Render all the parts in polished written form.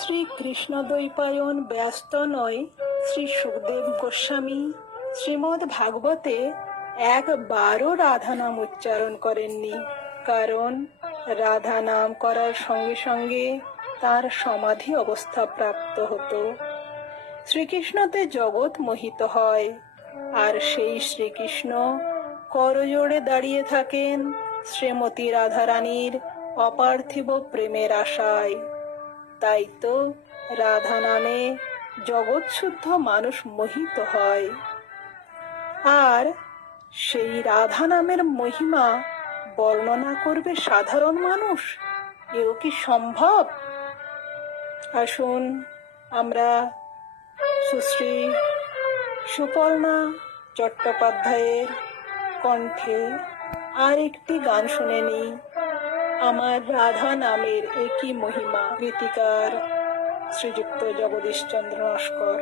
শ্রীকৃষ্ণ দ্বৈপায়ন ব্যস্ত নয় শ্রী সুখদেব গোস্বামী শ্রীমদ্ ভাগবতে একবারও রাধা নাম উচ্চারণ করেননি, কারণ রাধা নাম করার সঙ্গে সঙ্গে তার সমাধি অবস্থা প্রাপ্ত হতো। শ্রীকৃষ্ণতে জগৎ মোহিত হয়, আর সেই শ্রীকৃষ্ণ করজোড়ে দাঁড়িয়ে থাকেন শ্রীমতী রাধারানীর অপার্থিব প্রেমের আশায়। তাই তো রাধা নামে জগৎ শুদ্ধ মানুষ মোহিত হয়। আর সেই রাধা নামের মহিমা বর্ণনা করবে সাধারণ মানুষ? এও কি সম্ভব? আসুন আমরা সুশ্রী সুপর্ণা চট্টোপাধ্যায়ের কণ্ঠে আর একটি গান শুনে নিই, আমার রাধা নামের একই মহিমা। গীতিকার শ্রীযুক্ত জগদীশ চন্দ্র নস্কর।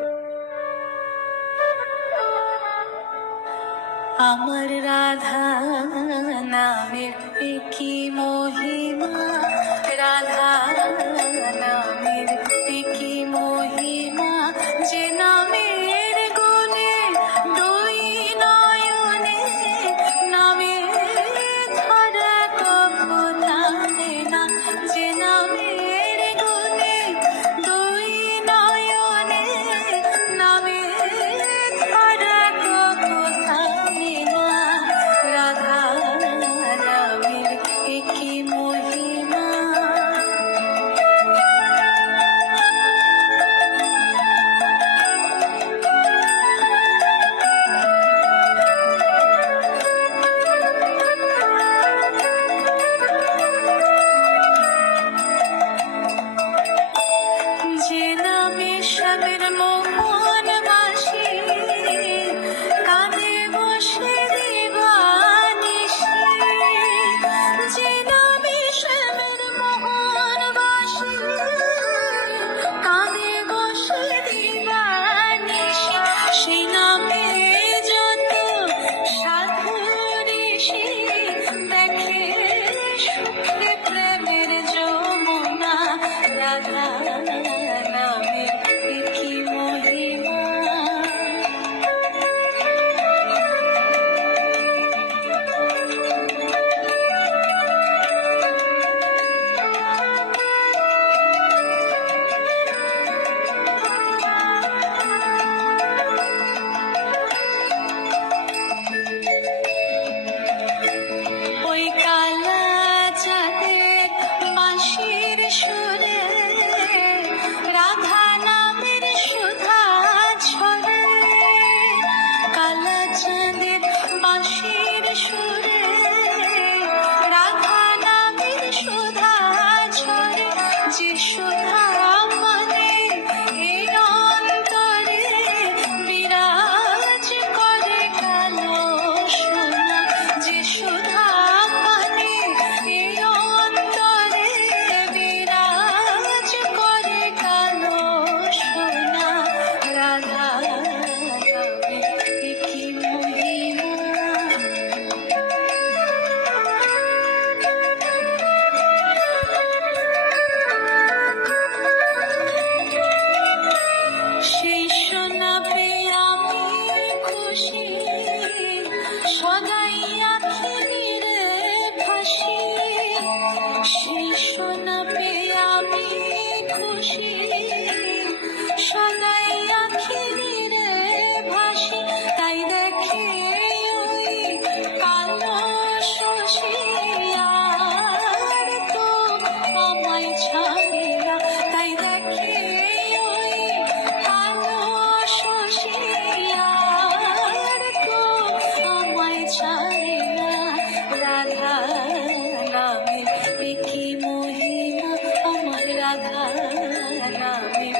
আমার রাধা নামের কি মহিমা, রাধা নামের কি মহিমা, যে নামের গুণে দুই নয়নে নামের ধরা কখনো থাকে না, যে নামের গুণে দুই নয়নে নামের ধরা কখনো থাকে না, রাধা নামের কি মহিমা। যে নামে সাদের মোহন বাসি, কাঁধে বসে দিবানিশি, যে নামে সাদের মোহন বাসি, কাঁধে বসে দিবানিশি, সেই নামে যত সাধু ঋষি দেখে সুখে প্রেমের যমুনা, রাধা নামের কি মহিমা। ওই কালা চাঁদের বাঁশির সুরে রাধা নামের সুধা ঝরে, কালা চাঁদের বাঁশির সুরে রাধা নামের সুধা ঝরে, যে সুধা মানে এই অন্তরে বিরাজ করে কালো সোনা, যে সুধা মানে এই অন্তরে বিরাজ করে কালো সোনা, রাধা নামের কি মহিমা। সেই সোনা পেয়ে আমি খুশি, সদাই আঁখি নীরে ভাসি, সেই সোনা পেয়ে আমি খুশি, সদাই আঁখি নীরে ভাসি, তাই দেখে ওই কালো শশী আর তো আমায় ছাড়ে না, তাই দেখে ওই কালো শশী আর তো আমায় ছাড়ে না, রাধা নামের কি মহিমা, আমার রাধা নামের